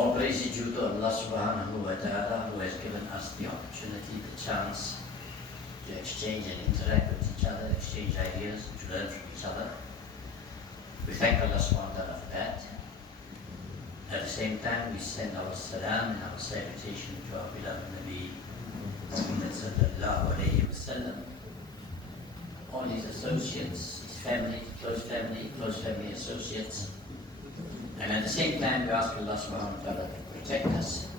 All praise is due to Allah subhanahu wa ta'ala, who has given us the opportunity, the chance to exchange and interact with each other, exchange ideas, to learn from each other. We thank Allah subhanahu wa ta'ala for that. At the same time, we send our salam and our salutation to our beloved Nabi Muhammad sallallahu alayhi wa sallam, all his associates, his family, close family associates. And at the same time, we ask Allah subhanahu wa ta'ala to protect us,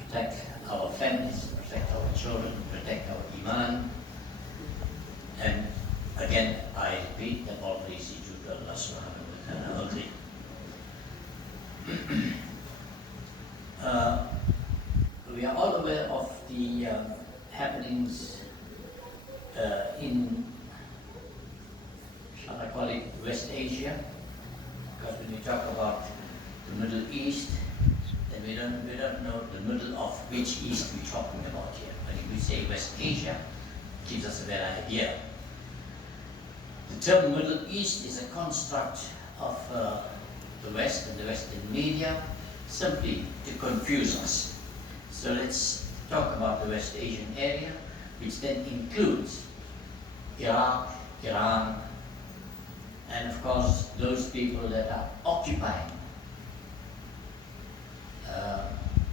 protect our families, protect our children, protect our iman. And again, I repeat that all praise is due to Allah subhanahu wa ta'ala only. We are all aware of the happenings in, shall I call it, West Asia? Because when we talk about the Middle East, then we don't know the middle of which East we're talking about here. But if we say West Asia, it gives us a better idea. The term Middle East is a construct of the West and the Western media, simply to confuse us. So let's talk about the West Asian area, which then includes Iraq, Iran, and of course those people that are occupying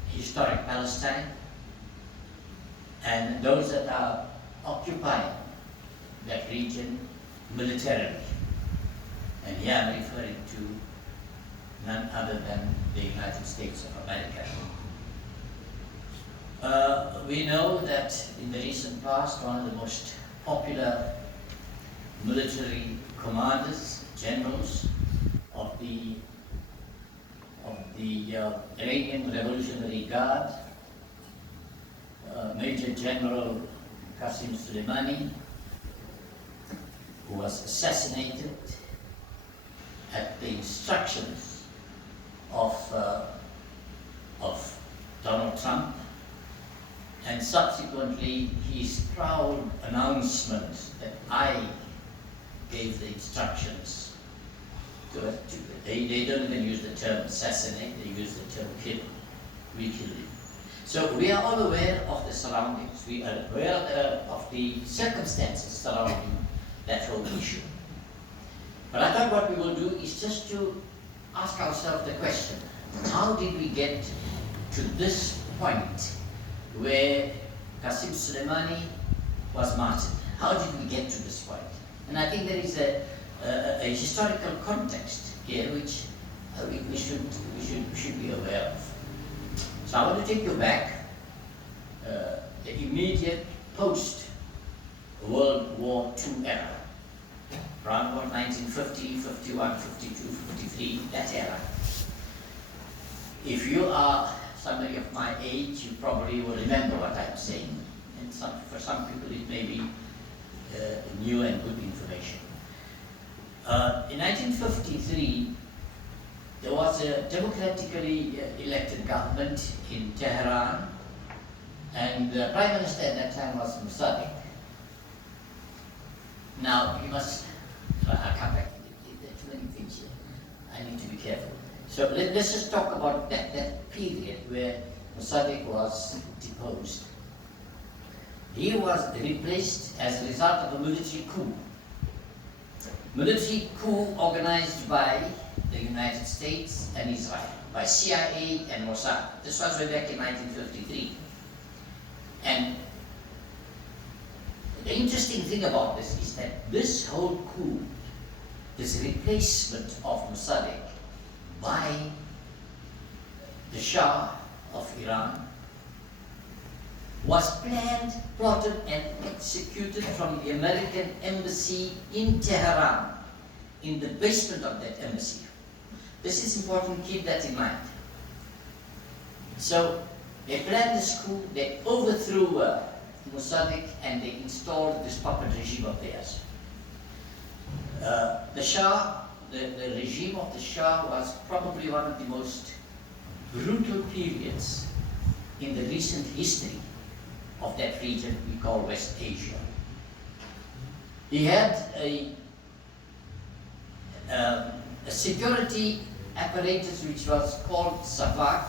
historic Palestine, and those that are occupying that region militarily. And here I'm referring to none other than the United States of America. We know that in the recent past, one of the most popular military commanders, generals of the Iranian Revolutionary Guard, Major General Qassem Suleimani, who was assassinated at the instructions of Donald Trump, and subsequently his proud announcement that I gave the instructions to it. They don't even use the term assassinate, they use the term kill. We killed him. So we are all aware of the surroundings. We are aware of the circumstances surrounding that whole issue. But I thought what we will do is just to ask ourselves the question, how did we get to this point where Qassem Suleimani was martyred? How did we get to this point? And I think there is a historical context here which we should be aware of. So I want to take you back the immediate post-World War II era, around about 1950, 51, 52, 53, that era. If you are somebody of my age, you probably will remember what I'm saying. And for some people it may be new and good information. In 1953, there was a democratically elected government in Tehran, and the Prime Minister at that time was Mossadegh. Now, you must, I'll come back, there are too many things here. I need to be careful. So let's just talk about that period where Mossadegh was deposed. He was replaced as a result of a military coup. Military coup organized by the United States and Israel, by CIA and Mossad. This was way back in 1953. And the interesting thing about this is that this whole coup, this replacement of Mossadegh by the Shah of Iran, was planned, plotted, and executed from the American embassy in Tehran, in the basement of that embassy. This is important, keep that in mind. So they planned this coup, they overthrew Mossadegh, and they installed this puppet regime of theirs. The Shah, the regime of the Shah was probably one of the most brutal periods in the recent history of that region we call West Asia. He had a security apparatus which was called Savak.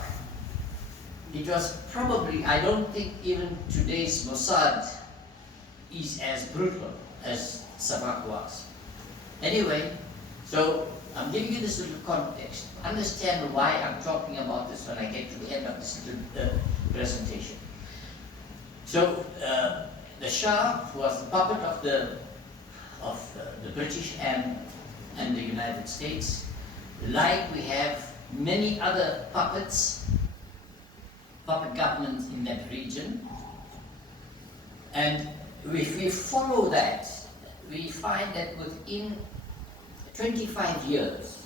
It was probably, I don't think even today's Mossad is as brutal as Savak was. Anyway, so I'm giving you this little context. Understand why I'm talking about this when I get to the end of this little presentation. So the Shah, who was the puppet of the British and the United States, like we have many other puppet governments in that region. And if we follow that, we find that within 25 years,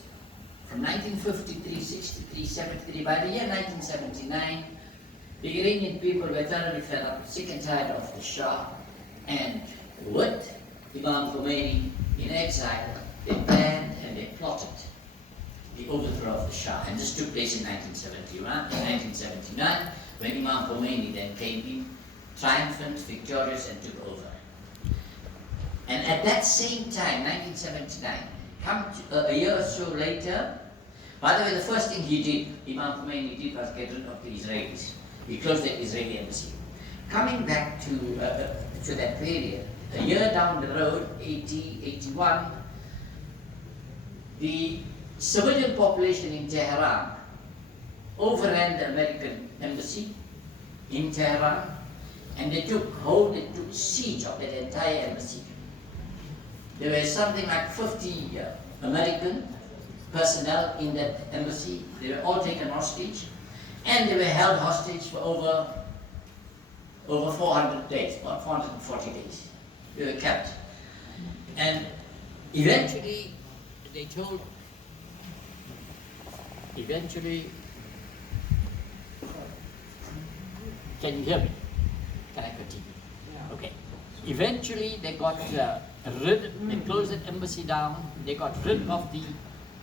from 1953, 63, 73, by the year 1979, the Iranian people were thoroughly fed up, sick and tired of the Shah, and with Imam Khomeini in exile, they planned and they plotted the overthrow of the Shah. And this took place in 1979, when Imam Khomeini then came in, triumphant, victorious, and took over. And at that same time, 1979, a year or so later, by the way, the first thing he did, Imam Khomeini did, was get rid of the Israelis. He closed the Israeli embassy. Coming back to that period, a year down the road, 80, 81, the civilian population in Tehran overran the American embassy in Tehran, and they took siege of that entire embassy. There were something like 50 American personnel in that embassy. They were all taken hostage, and they were held hostage for over 400 days, about 440 days. They were kept. And eventually, they told, can you hear me? Can I continue? Yeah. Okay. Eventually, they got they closed the embassy down, they got rid of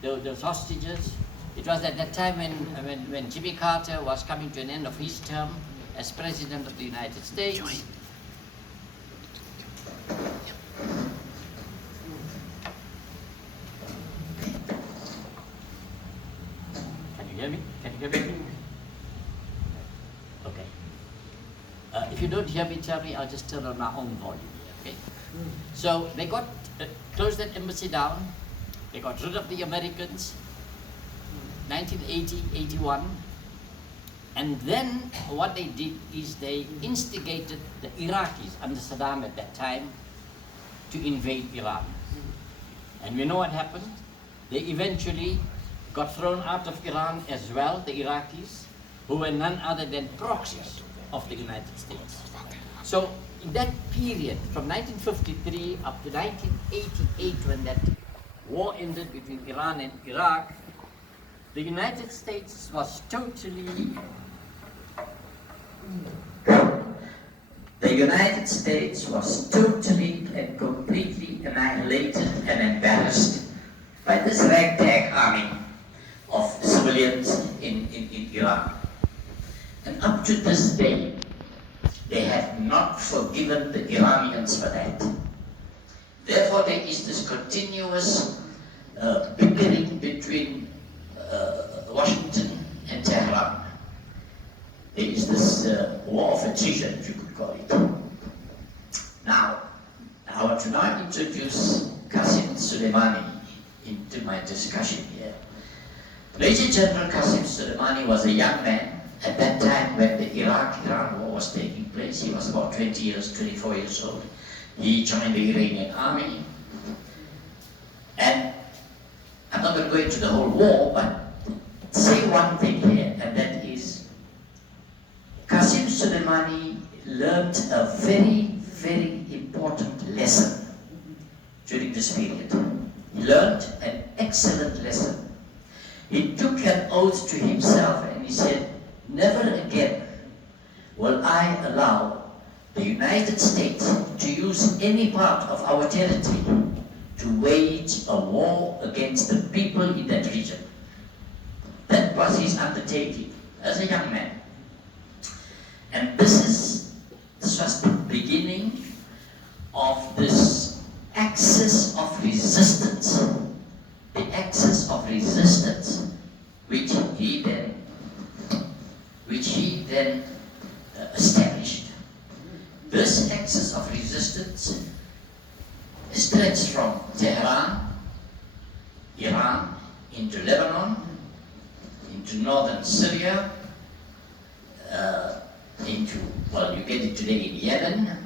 those hostages. It was at that time when Jimmy Carter was coming to an end of his term as President of the United States. Can you hear me? Can you hear me? Okay. If you don't hear me, tell me, I'll just turn on my own volume. Okay. So they got closed that embassy down. They got rid of the Americans. 1980, 81. And then what they did is they instigated the Iraqis under Saddam at that time to invade Iran. And we know what happened. They eventually got thrown out of Iran as well, the Iraqis, who were none other than proxies of the United States. So in that period, from 1953 up to 1988, when that war ended between Iran and Iraq, the United States was totally and completely annihilated and embarrassed by this ragtag army of civilians in Iran. And up to this day, they have not forgiven the Iranians for that. Therefore, there is this continuous bickering between Washington and Tehran. There is this war of attrition, if you could call it. Now, I want to now introduce Qassem Suleimani into my discussion here. Major General Qassem Suleimani was a young man at that time when the Iraq-Iran war was taking place. He was about 24 years old. He joined the Iranian army. And I'm not going to go into the whole war, but say one thing here, and that is Qassem Suleimani learned a very, very important lesson during this period. He learned an excellent lesson. He took an oath to himself and he said, never again will I allow the United States to use any part of our territory to wage a war against the people in that region. That was his undertaking as a young man. And this was the beginning of this axis of resistance. The axis of resistance Iran, into Lebanon, into northern Syria, you get it today in Yemen,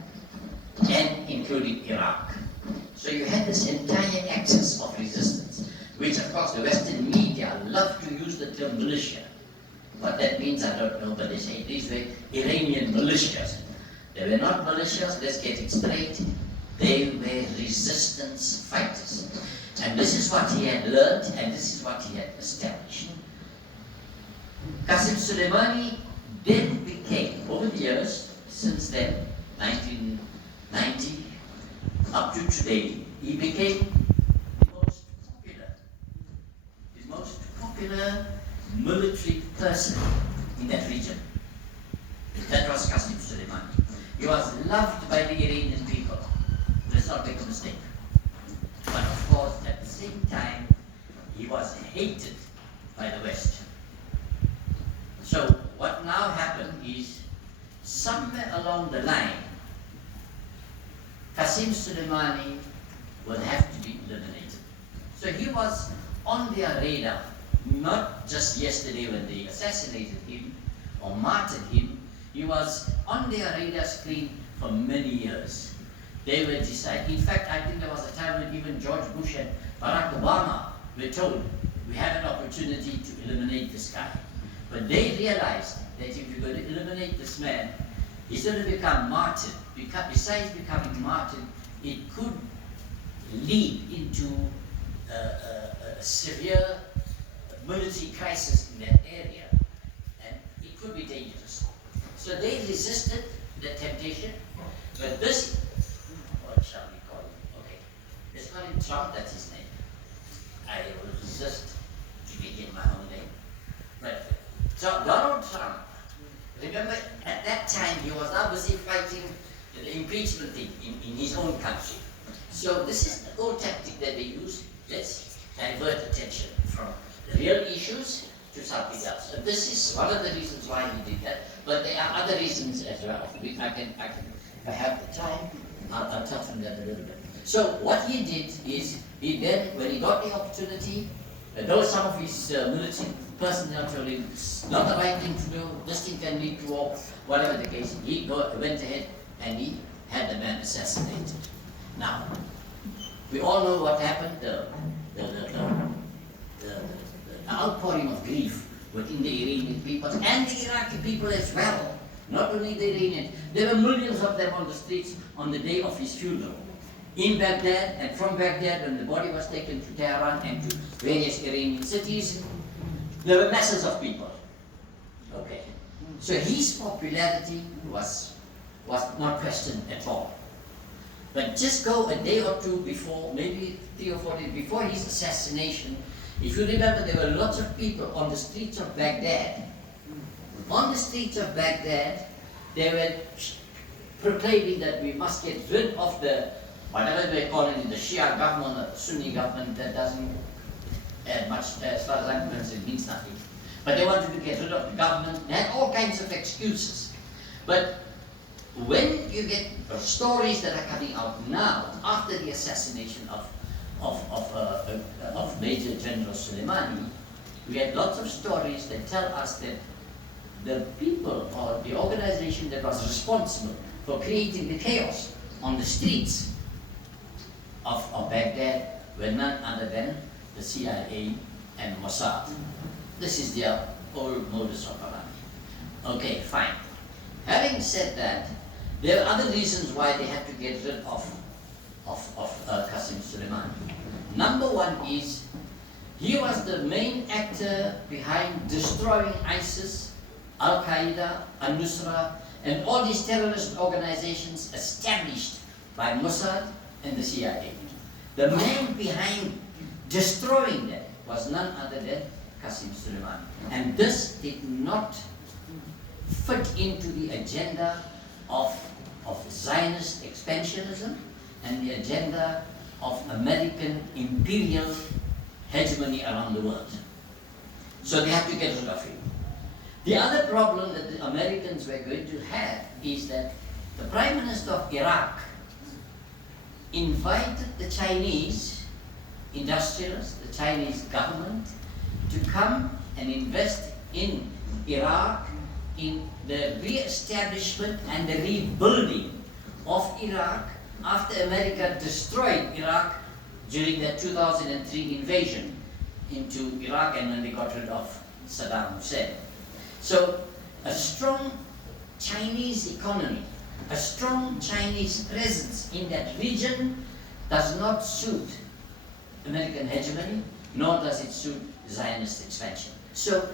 and including Iraq. So you had this entire axis of resistance, which of course the Western media love to use the term militia. What that means, I don't know, but they say these were Iranian militias. They were not militias, let's get it straight. They were resistance fighters. And this is what he had learned, and this is what he had established. Qassem Suleimani then became, over the years, since then, 1990, up to today, he became the most popular military person in that region. That was Qassem Suleimani. He was loved by the Iranian people. Let's not make a mistake. But of course, at the same time, he was hated by the West. So what now happened is, somewhere along the line, Qassem Suleimani will have to be eliminated. So he was on their radar, not just yesterday when they assassinated him or martyred him. He was on their radar screen for many years. They were deciding. In fact, I think there was a time when even George Bush and Barack Obama were told, we have an opportunity to eliminate this guy. But they realized that if you're going to eliminate this man, he's going to become martyred. Besides becoming martyred, it could lead into a severe military crisis in that area, and it could be dangerous. So they resisted the temptation, but this, what shall we call him? Okay, let's call him Trump, that's his name. I will resist to begin my own name. But so Donald Trump, remember at that time he was now busy fighting the impeachment thing in his own country. So this is the old tactic that they use. Let's divert attention from the real issues to something else. And this is one of the reasons why he did that, but there are other reasons as well. If I have the time, I'll touch on that a little bit. So what he did is, he then, when he got the opportunity, though some of his military personnel told him, it's not the right thing to do, this thing can lead to war, whatever the case, he went ahead and he had the man assassinated. Now, we all know what happened, the outpouring of grief within the Iranian people and the Iraqi people as well. Not only the Iranians, there were millions of them on the streets on the day of his funeral. In Baghdad and from Baghdad, when the body was taken to Tehran and to various Iranian cities, there were masses of people. Okay. So his popularity was not questioned at all. But just go a day or two before, maybe 3 or 4 days before his assassination, if you remember, there were lots of people on the streets of Baghdad. On the streets of Baghdad, they were proclaiming that we must get rid of the, whatever they call it, the Shia government or the Sunni government that doesn't add much, as far as I'm concerned, it means nothing. But they wanted to get rid of the government. They had all kinds of excuses. But when you get stories that are coming out now, after the assassination of Major General Suleimani, we had lots of stories that tell us that the people or the organization that was responsible for creating the chaos on the streets of Baghdad were none other than the CIA and Mossad. This is their old modus operandi. Okay, fine. Having said that, there are other reasons why they had to get rid of Qassem Suleimani. Number one is, he was the main actor behind destroying ISIS, Al-Qaeda, Al-Nusra, and all these terrorist organizations established by Mossad and the CIA. The man behind destroying them was none other than Qassem Suleimani. And this did not fit into the agenda of Zionist expansionism and the agenda of American imperial hegemony around the world. So they have to get rid of him. The other problem that the Americans were going to have is that the Prime Minister of Iraq invited the Chinese industrialists, the Chinese government, to come and invest in Iraq, in the re-establishment and the rebuilding of Iraq after America destroyed Iraq during the 2003 invasion into Iraq, and when they got rid of Saddam Hussein. So a strong Chinese economy, a strong Chinese presence in that region does not suit American hegemony, nor does it suit Zionist expansion. So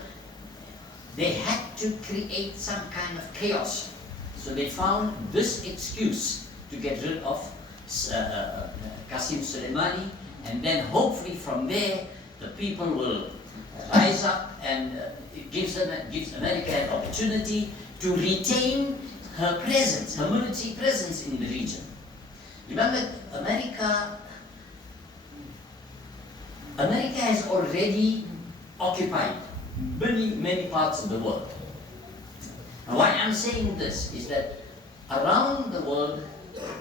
they had to create some kind of chaos. So they found this excuse to get rid of Qassem Suleimani, and then hopefully from there the people will rise up, and it gives America an opportunity to retain her presence, her military presence in the region. Remember, America has already occupied many parts of the world. And why I'm saying this is that around the world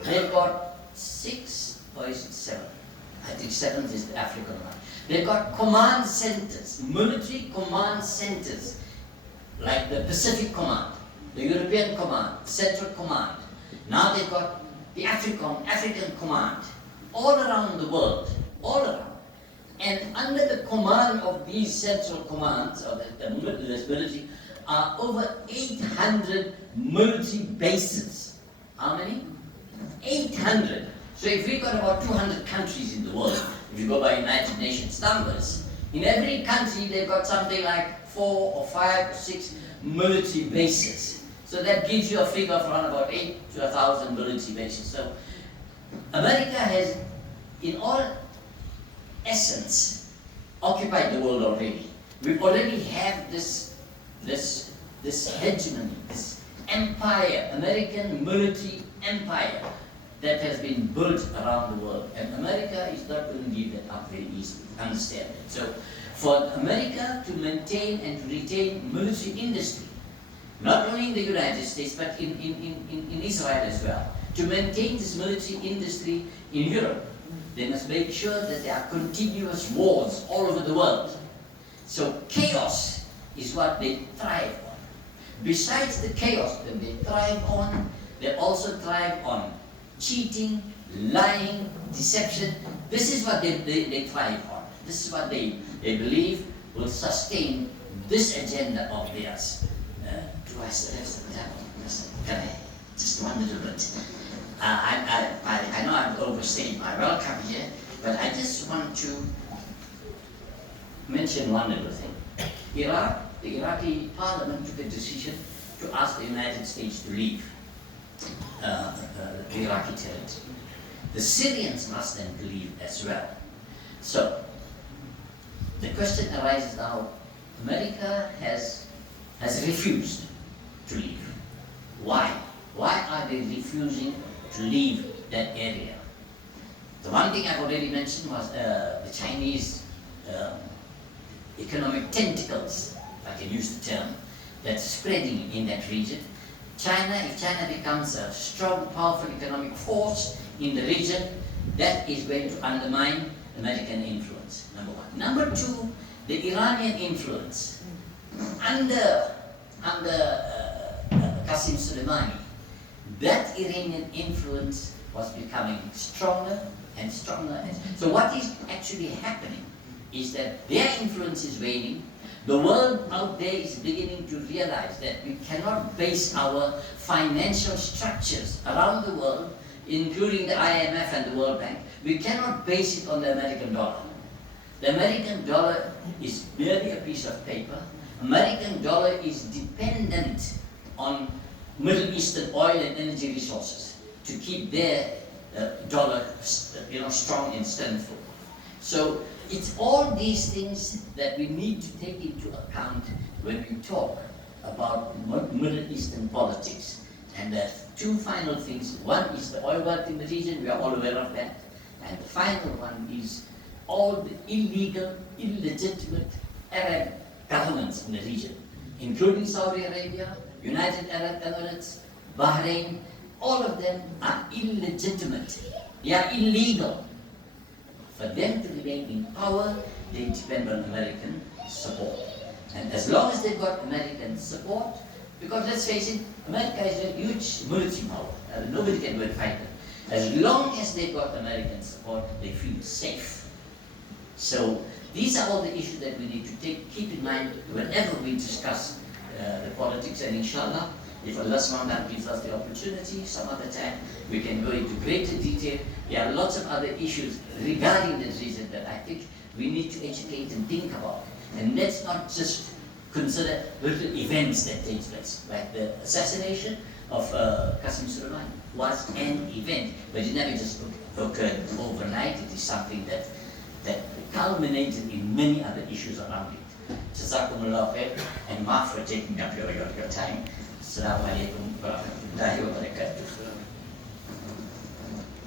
they've got 6, or is it 7? I think 7 is the African one. They've got command centers, military command centers, like the Pacific Command, the European Command, Central Command. Now they've got the African Command, all around the world, all around. And under the command of these central commands, or the military, are over 800 military bases. How many? 800. So if we've got about 200 countries in the world, if you go by United Nations numbers, in every country they've got something like 4 or 5 or 6 military bases. So that gives you a figure of around about 8 to 1,000 military bases. So America has, in all essence, occupied the world already. We already have this hegemony, this empire, American military empire that has been built around the world. And America is not going to give that up very easily. Understand it. So for America to maintain and to retain military industry, not only in the United States, but in Israel as well, to maintain this military industry in Europe, they must make sure that there are continuous wars all over the world. So chaos is what they thrive on. Besides the chaos that they thrive on, they also thrive on cheating, lying, deception. This is what they thrive on. This is what they believe will sustain this agenda of theirs. Do I say this? Can I just one little bit? I know I'm overstaying my welcome here, but I just want to mention one little thing. Iraq, the Iraqi parliament took a decision to ask the United States to leave the Iraqi territory. The Syrians must then leave as well. So the question arises now, America has refused to leave. Why? Why are they refusing to leave that area? The one thing I've already mentioned was the Chinese economic tentacles, if I can use the term, that's spreading in that region. If China becomes a strong, powerful economic force in the region, that is going to undermine American influence, number one. Number two, the Iranian influence. Under Qassem Suleimani, that Iranian influence was becoming stronger and stronger. So what is actually happening is that their influence is waning. The world out there is beginning to realize that we cannot base our financial structures around the world, including the IMF and the World Bank, we cannot base it on the American dollar. The American dollar is merely a piece of paper. American dollar is dependent on Middle Eastern oil and energy resources to keep their dollar strong and strengthful. So it's all these things that we need to take into account when we talk about Middle Eastern politics. And the two final things, one is the oil wealth in the region, we are all aware of that. And the final one is all the illegal, illegitimate Arab governments in the region, including Saudi Arabia, United Arab Emirates, Bahrain. All of them are illegitimate. They are illegal. For them to remain in power, they depend on American support. And as long as they've got American support, because let's face it, America is a huge military power. Nobody can go and fight them. As long as they've got American support, they feel safe. So these are all the issues that we need to keep in mind whenever we discuss the politics. And inshallah, if Allah SWT gives us the opportunity, some other time, we can go into greater detail. There are lots of other issues regarding this reason that I think we need to educate and think about. And let's not just consider little events that take place, like the assassination of Qassem Suleimani was an event, but it never just occurred overnight. It is something that culminated in many other issues around it. Jazakumullah khair, and maaf for taking up your time. Assalamu alaikum wa rahmatullahi wa barakatuh.